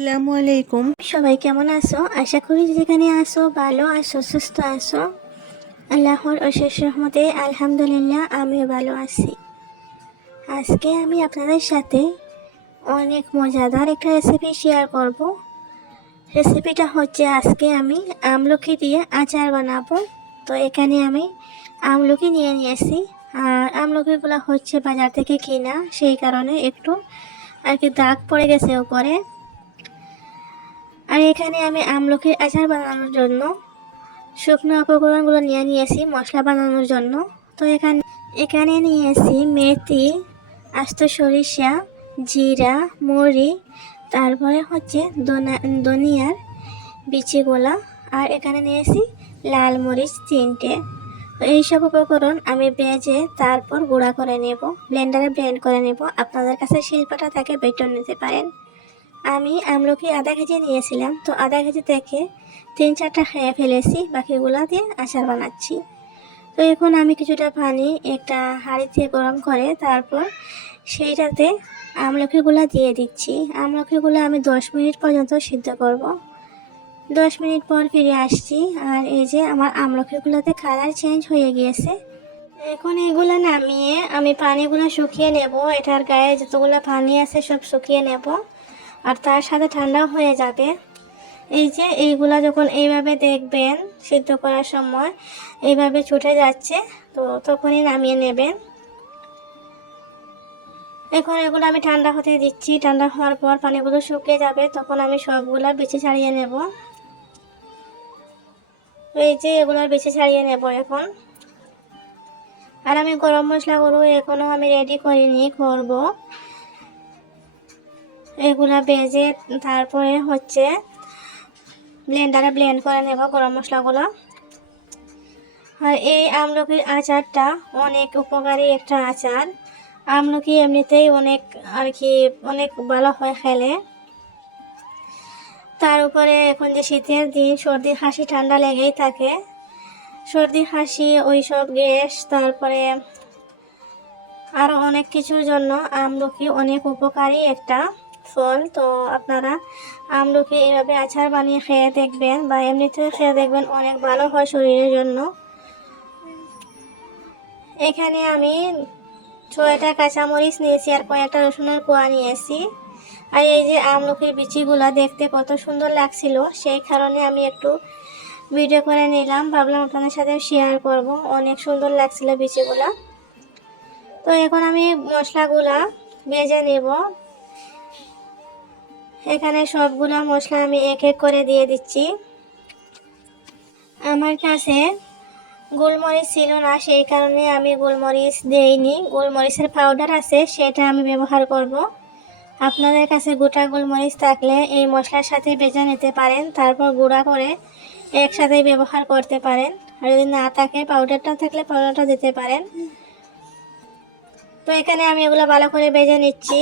আসসালামু আলাইকুম। সবাই কেমন আছো? আশা করি যেখানে আছো ভালো আছো, সুস্থ আছো। আল্লাহর অশেষ রহমতে আলহামদুলিল্লাহ আমিও ভালো আছি। আজকে আমি আপনাদের সাথে অনেক মজাদার একটা রেসিপি শেয়ার করব। রেসিপিটা হচ্ছে আজকে আমি আমলকি দিয়ে আচার বানাবো। তো এখানে আমি আমলকি নিয়ে নিয়েছি, আর আমলকিগুলো হচ্ছে বাজার থেকে কিনা, সেই কারণে একটু আর কি দাগ পড়ে গেছে উপরে। আর এখানে আমি আমলকির আচার বানানোর জন্য শুকনো উপকরণগুলো নিয়ে নিয়েছি মশলা বানানোর জন্য। তো এখানে নিয়েছি মেথি, আস্ত সরিষা, জিরা, মরি, তারপরে হচ্ছে ধনিয়ার বিচিগুলা, আর এখানে নিয়েছি লাল মরিচ 3টে। তো এইসব উপকরণ আমি ভেজে তারপর গুঁড়া করে নেব, ব্লেন্ডারে ব্লেন্ড করে নেব। আপনাদের কাছে শিল্পটা থাকে বেটে নিতে পারেন। আমি আমলকি আধা কেজি নিয়েছিলাম, তো আধা কেজি থেকে 3-4টা খেয়ে ফেলেছি, বাকিগুলা দিয়ে আচার বানাচ্ছি। তো এখন আমি কিছুটা পানি একটা হাঁড়িতে গরম করে তারপর সেইটাতে আমলকিগুলা দিয়ে দিচ্ছি। আমলকিগুলো আমি 10 মিনিট পর্যন্ত সিদ্ধ করব। 10 মিনিট পর ফিরে আসছি, আর এই যে আমার আমলকিগুলোতে কালার চেঞ্জ হয়ে গিয়েছে। এখন এগুলো নামিয়ে আমি পানিগুলো শুকিয়ে নেব। এটার গায়ে যতগুলো পানি আছে সব শুকিয়ে নেব, আর তার সাথে ঠান্ডা হয়ে যাবে। এই যে এইগুলা যখন এইভাবে দেখবেন সিদ্ধ করার সময় এইভাবে ছুটে যাচ্ছে, তো তখনই নামিয়ে নেবেন। এখন এগুলো আমি ঠান্ডা হতে দিচ্ছি। ঠান্ডা হওয়ার পর পানিগুলো শুকিয়ে যাবে, তখন আমি সবগুলা বেছে ছাড়িয়ে নেব। এই যে এগুলো বেছে ছাড়িয়ে নেব এখন। আর আমি গরম মশলাগুলো এখনো আমি রেডি করিনি, করব। এগুলা ভেজে তারপরে হচ্ছে ব্লেন্ডারে ব্লেন্ড করে নেব গরম মশলাগুলো। আর এই আমলকির আচারটা অনেক উপকারী একটা আচার। আমলকি এমনিতেই অনেক আর কি অনেক ভালো হয় খেলে। তার উপরে এখন যে শীতের দিন, সর্দি কাশি ঠান্ডা লেগেই থাকে। সর্দি কাশি, ওইসব গ্যাস, তারপরে আরও অনেক কিছুর জন্য আমলকি অনেক উপকারী একটা ফল। তো আপনারা আমলকি এইভাবে আচার বানিয়ে খেয়ে দেখবেন, বা এমনিতে খেয়ে দেখবেন, অনেক ভালো হয় শরীরের জন্য। এখানে আমি 6টা কাঁচামরিচ নিয়েছি আর কয়েকটা রসুনের কোয়া নিয়েছি। আর এই যে আমলকির বিচিগুলা দেখতে কত সুন্দর লাগছিল, সেই কারণে আমি একটু ভিডিও করে নিলাম, ভাবলাম আপনাদের সাথে শেয়ার করব। অনেক সুন্দর লাগছিল বিচিগুলা। তো এখন আমি মশলাগুলা ভেজে নেব। এখানে সবগুলা মশলা আমি এক এক করে দিয়ে দিচ্ছি। আমার কাছে গোলমরিচ ছিল না, সেই কারণে আমি গোলমরিচ দেইনি। গোলমরিচের পাউডার আছে, সেটা আমি ব্যবহার করব। আপনাদের কাছে গোটা গোলমরিচ থাকলে এই মশলার সাথে ভেজে নিতে পারেন, তারপর গুঁড়া করে একসাথে ব্যবহার করতে পারেন। আর যদি না থাকে, পাউডারটা থাকলে পাউডারটা দিতে পারেন। তো এখানে আমি এগুলো ভালো করে ভেজে নিচ্ছি।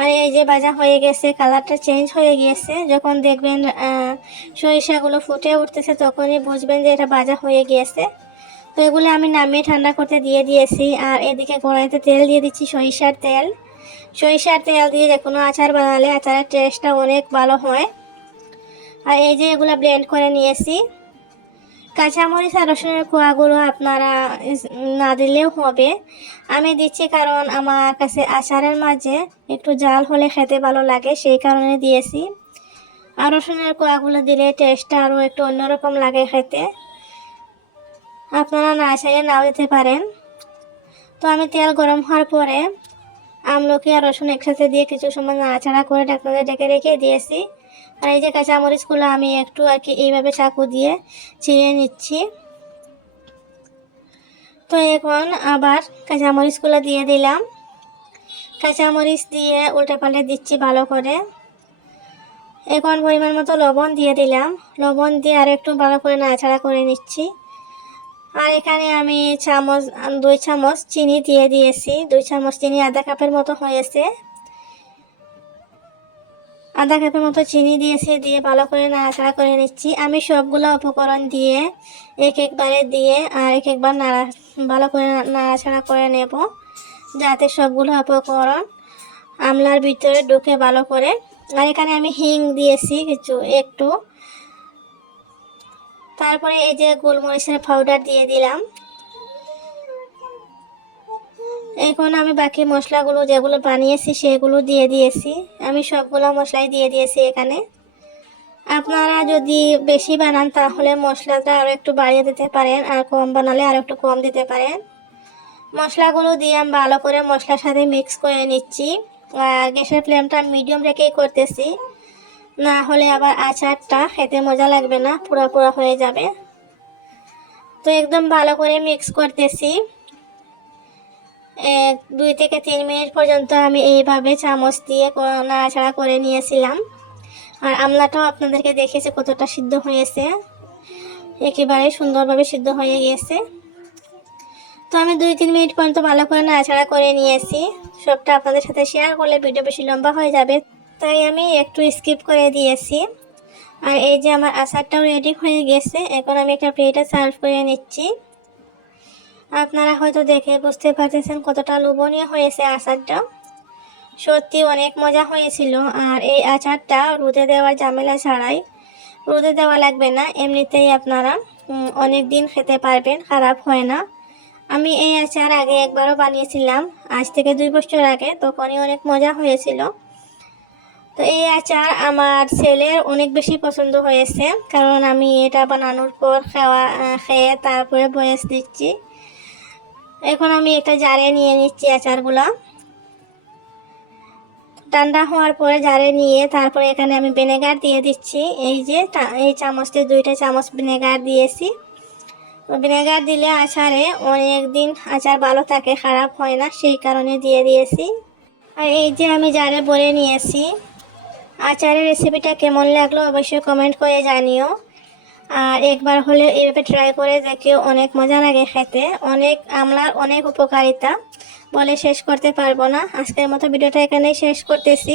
আর এই যে ভাজা হয়ে গেছে, কালারটা চেঞ্জ হয়ে গিয়েছে। যখন দেখবেন সরিষাগুলো ফুটে উঠতেছে, তখনই বুঝবেন যে এটা ভাজা হয়ে গিয়েছে। তো এগুলো আমি নামিয়ে ঠান্ডা করতে দিয়ে দিয়েছি। আর এদিকে কড়াইতে তেল দিয়ে দিচ্ছি, সরিষার তেল। সরিষার তেল দিয়ে যে কোনো আচার বানালে আচারের টেস্টটা অনেক ভালো হয়। আর এই যে এগুলো ব্লেন্ড করে নিয়েছি। কাঁচামরিচ আর রসুনের কোয়াগুলো আপনারা না দিলেও হবে, আমি দিচ্ছি কারণ আমার কাছে আচারের মাঝে একটু জাল হলে খেতে ভালো লাগে, সেই কারণে দিয়েছি। আর রসুনের কোয়াগুলো দিলে টেস্টটা আরও একটু অন্যরকম লাগে খেতে। আপনারা না চাইলে নাও দিতে পারেন। তো আমি তেল গরম হওয়ার পরে আমলকি আর রসুন একসাথে দিয়ে কিছু সময় নাড়াচাড়া করে ঢাকনাতে ঢেকে রেখে দিয়েছি। আর এই যে কাঁচামরিচগুলো আমি একটু আর কি এইভাবে চাকু দিয়ে ছিঁড়ে নিচ্ছি। তো এখন আবার কাঁচামরিচগুলো দিয়ে দিলাম। কাঁচামরিচ দিয়ে উল্টে পাল্টে দিচ্ছি ভালো করে। এখন পরিমাণ মতো লবণ দিয়ে দিলাম। লবণ দিয়ে আর একটু ভালো করে নাড়াচাড়া করে নিচ্ছি। আর এখানে আমি 2 চামচ চিনি দিয়ে দিয়েছি। 2 চামচ চিনি, আধা কাপের মতো হয়েছে। আধা কাপের মতো চিনি দিয়েছি, দিয়ে ভালো করে নাড়াচাড়া করে নিচ্ছি। আমি সবগুলো উপকরণ দিয়ে এক একবারে দিয়ে আর এক একবার ভালো করে নাড়াচাড়া করে নেব, যাতে সবগুলো উপকরণ আমলার ভিতরে ঢুকে ভালো করে। আর এখানে আমি হিং দিয়েছি কিছু একটু। তারপরে এই যে গোলমরিচের পাউডার দিয়ে দিলাম। এখন আমি বাকি মশলাগুলো যেগুলো বানিয়েছি সেগুলো দিয়ে দিয়েছি। আমি সবগুলো মশলাই দিয়ে দিয়েছি এখানে। আপনারা যদি বেশি বানান তাহলে মশলাটা আরও একটু বাড়িয়ে দিতে পারেন, আর কম বানালে আরও একটু কম দিতে পারেন। মশলাগুলো দিয়ে আমি ভালো করে মশলার সাথে মিক্স করে নিচ্ছি। গ্যাসের ফ্লেমটা মিডিয়াম রেখেই করতেছি, না হলে আবার আচারটা খেতে মজা লাগবে না, পুরা পুরা হয়ে যাবে। তো একদম ভালো করে মিক্স করতেছি। 2 থেকে 3 মিনিট পর্যন্ত আমি এইভাবে চামচ দিয়ে নাড়াচাড়া করে নিয়েছিলাম। আর আমলাটাও আপনাদেরকে দেখেছি কতটা সিদ্ধ হয়েছে, একেবারে সুন্দরভাবে সিদ্ধ হয়ে গিয়েছে। তো আমি 2-3 মিনিট পর্যন্ত ভালো করে নাড়াচাড়া করে নিয়েছি। সবটা আপনাদের সাথে শেয়ার করলে ভিডিও বেশি লম্বা হয়ে যাবে, তাই আমি একটু স্কিপ করে দিয়েছি। আর এই যে আমার আচারটাও রেডি হয়ে গেছে। এখন আমি একটা প্লেটে সার্ভ করে নিচ্ছি। আপনারা হয়তো দেখে বুঝতে পারতেছেন কতটা লোভনীয় হয়েছে আচারটা। সত্যি অনেক মজা হয়েছিল। আর এই আচারটা রোদে দেওয়ার ঝামেলা ছাড়াই, রোদে দেওয়া লাগবে না, এমনিতেই আপনারা অনেক দিন খেতে পারবেন, খারাপ হয় না। আমি এই আচার আগে একবারও বানিয়েছিলাম, আজ থেকে 2 বছর আগে, তখনই অনেক মজা হয়েছিল। তো এই আচার আমার ছেলের অনেক বেশি পছন্দ হয়েছে, কারণ আমি এটা বানানোর পর খেয়ে তারপরে ভয়েস দিচ্ছি। এখন আমি একটা জারে নিয়ে নিচ্ছি আচারগুলো। ঠান্ডা হওয়ার পরে জারে নিয়ে তারপরে এখানে আমি ভিনেগার দিয়ে দিচ্ছি। এই যে এই চামচতে 2টা চামচ ভিনেগার দিয়েছি। ভিনেগার দিলে আচারে অনেক দিন আচার ভালো থাকে, খারাপ হয় না, সেই কারণে দিয়ে দিয়েছি। আর এই যে আমি জারে ভরে নিয়েছি। আচারের রেসিপিটা কেমন লাগলো অবশ্যই কমেন্ট করে জানিও। আর একবার হলে এইভাবে ট্রাই করে দেখিও, অনেক মজা লাগে খেতে। আমলার অনেক উপকারিতা বলে শেষ করতে পারবো না। আজকের মতো ভিডিওটা এখানেই শেষ করতেছি।